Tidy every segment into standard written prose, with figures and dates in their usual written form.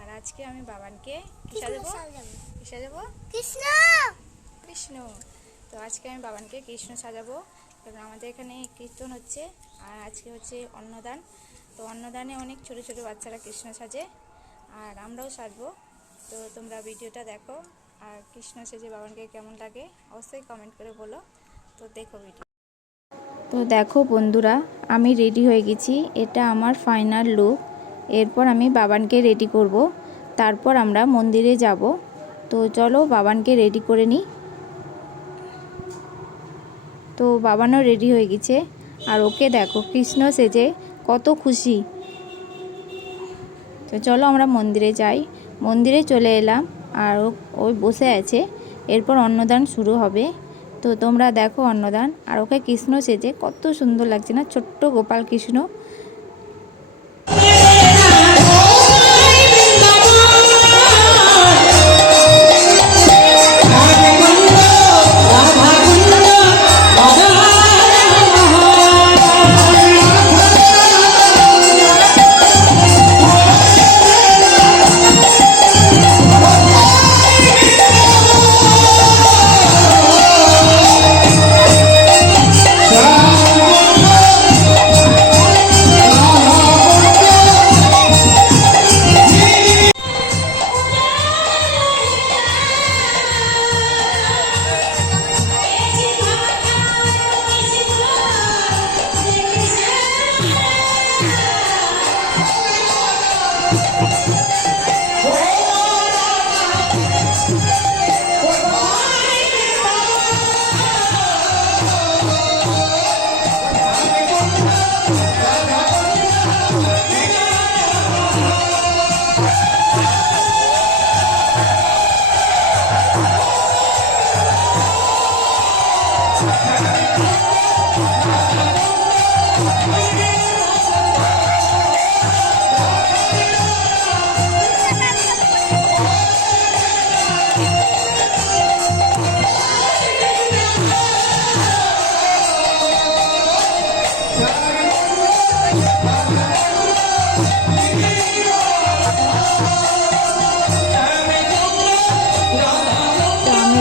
আর আজকে আমি বাবানকে কি সাজাবো? কি সাজাবো? কৃষ্ণ। কৃষ্ণ। তো আজকে আমি বাবানকে কৃষ্ণ সাজাবো। কারণ আমাদের এখানে কীর্তন হচ্ছে আর আজকে হচ্ছে অন্নদান। তো অন্নদানে অনেক ছোট ছোট বাচ্চারা কৃষ্ণ সাজে আর আমরাও সাজবো। তো তোমরা ভিডিওটা দেখো আর কৃষ্ণ সেজে বাবানকে কেমন লাগে অবশ্যই কমেন্ট করে বলো। তো দেখো ভিডিও। তো দেখো বন্ধুরা, আমি রেডি হয়ে গেছি। এটা আমার ফাইনাল লুক। এরপর আমি বাবানকে রেডি করব, তারপর আমরা মন্দিরে যাব। তো চলো বাবানকে রেডি করে নিই। তো বাবানও রেডি হয়ে গেছে আর ওকে দেখো কৃষ্ণ সেজে কত খুশি। তো চলো আমরা মন্দিরে যাই। মন্দিরে চলে এলাম আর ওই বসে আছে। এরপর অন্নদান শুরু হবে। তো তোমরা দেখো অন্নদান আর ওকে কৃষ্ণ সেজে কত সুন্দর লাগছে না, ছোট্ট গোপাল কৃষ্ণ।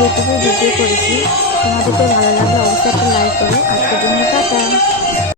এটুকু ভিডিও করেছি। তোমাদেরকে ভালো লাগলে অবশ্যই একটা লাইক করো। আজকের জন্য টাটা।